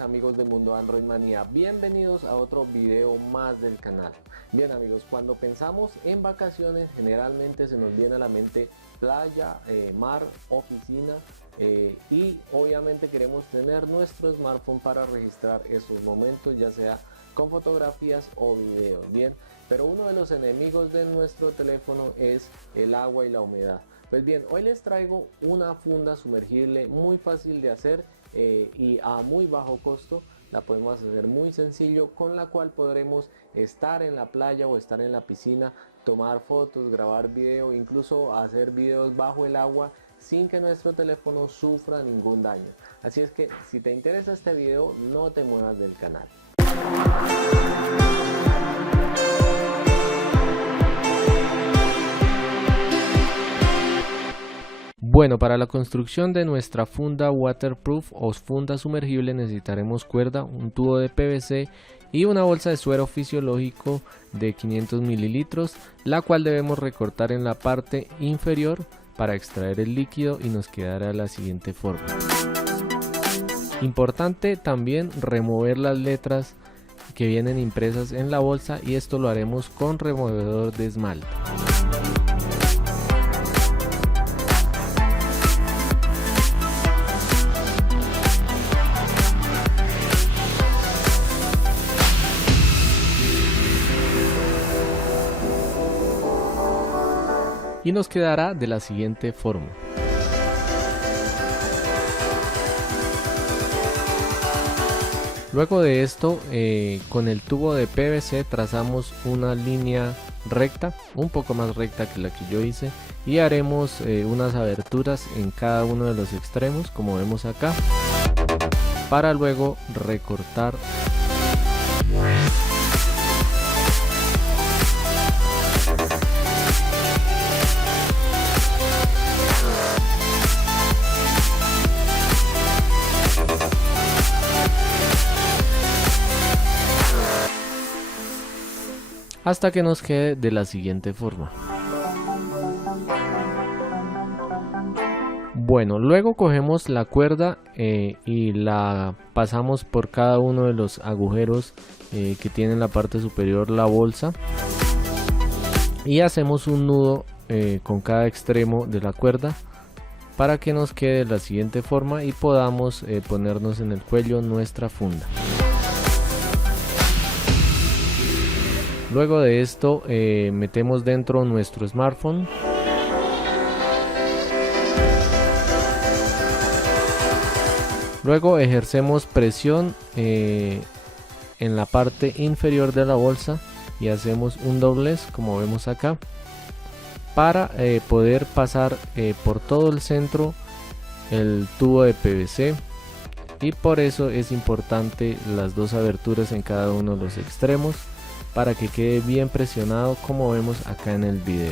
días amigos de Mundo Android Manía, bienvenidos a otro video más del canal. Bien amigos, cuando pensamos en vacaciones generalmente se nos viene a la mente playa, mar, oficina y obviamente queremos tener nuestro smartphone para registrar esos momentos, ya sea con fotografías o videos. Bien, pero uno de los enemigos de nuestro teléfono es el agua y la humedad. Pues bien, hoy les traigo una funda sumergible muy fácil de hacer y a muy bajo costo. La podemos hacer muy sencillo, con la cual podremos estar en la playa o estar en la piscina, tomar fotos, grabar video, incluso hacer videos bajo el agua sin que nuestro teléfono sufra ningún daño. Así es que si te interesa este video, no te muevas del canal. Bueno, para la construcción de nuestra funda waterproof o funda sumergible necesitaremos cuerda, un tubo de PVC y una bolsa de suero fisiológico de 500 mililitros, la cual debemos recortar en la parte inferior para extraer el líquido y nos quedará de la siguiente forma. Importante también remover las letras que vienen impresas en la bolsa, y esto lo haremos con removedor de esmalte. Y nos quedará de la siguiente forma. Luego de esto, con el tubo de PVC trazamos una línea recta, un poco más recta que la que yo hice, y haremos unas aberturas en cada uno de los extremos, como vemos acá, para luego recortar. Hasta que nos quede de la siguiente forma. Bueno, luego cogemos la cuerda y la pasamos por cada uno de los agujeros que tiene en la parte superior la bolsa, y hacemos un nudo con cada extremo de la cuerda para que nos quede de la siguiente forma y podamos ponernos en el cuello nuestra funda. Luego de esto metemos dentro nuestro smartphone. Luego ejercemos presión en la parte inferior de la bolsa y hacemos un doblez, como vemos acá, para poder pasar por todo el centro el tubo de PVC, y por eso es importante las dos aberturas en cada uno de los extremos, para que quede bien presionado, como vemos acá en el video.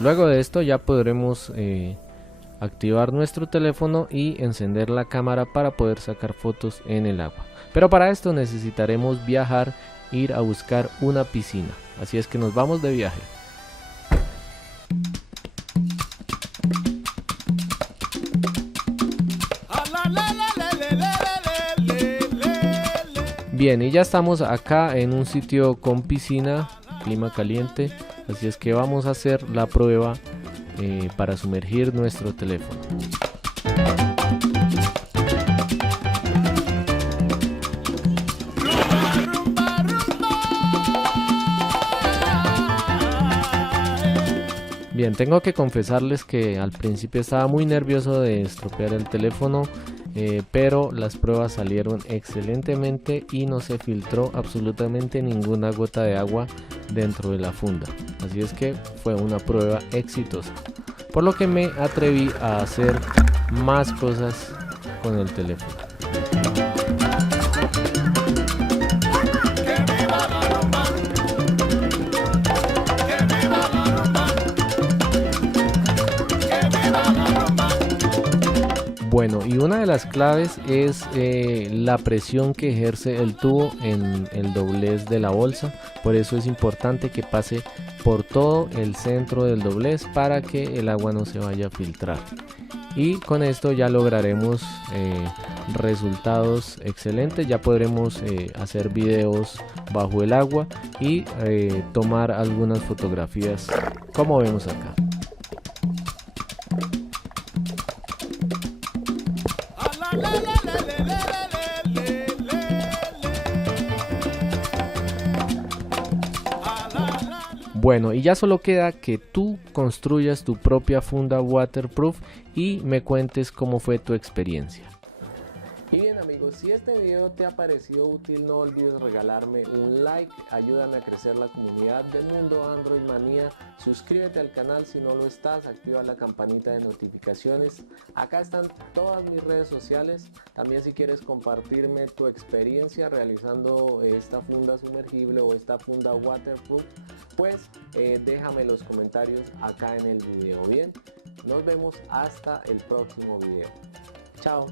Luego de esto ya podremos activar nuestro teléfono y encender la cámara para poder sacar fotos en el agua. Pero para esto necesitaremos viajar, ir a buscar una piscina. Así es que nos vamos de viaje. Bien, y ya estamos acá en un sitio con piscina, clima caliente, así es que vamos a hacer la prueba para sumergir nuestro teléfono. Bien, tengo que confesarles que al principio estaba muy nervioso de estropear el teléfono, pero las pruebas salieron excelentemente y no se filtró absolutamente ninguna gota de agua dentro de la funda. Así es que fue una prueba exitosa, por lo que me atreví a hacer más cosas con el teléfono. Bueno, y una de las claves es la presión que ejerce el tubo en el doblez de la bolsa. Por eso es importante que pase por todo el centro del doblez para que el agua no se vaya a filtrar. Y con esto ya lograremos resultados excelentes. Ya podremos hacer videos bajo el agua y tomar algunas fotografías como vemos acá. Bueno, y ya solo queda que tú construyas tu propia funda waterproof y me cuentes cómo fue tu experiencia. Y bien amigos, si este video te ha parecido útil, no olvides regalarme un like, ayúdame a crecer la comunidad del Mundo Android Manía, suscríbete al canal si no lo estás, activa la campanita de notificaciones, acá están todas mis redes sociales, también si quieres compartirme tu experiencia realizando esta funda sumergible o esta funda waterproof, pues déjame los comentarios acá en el video. Bien, nos vemos hasta el próximo video. Chao.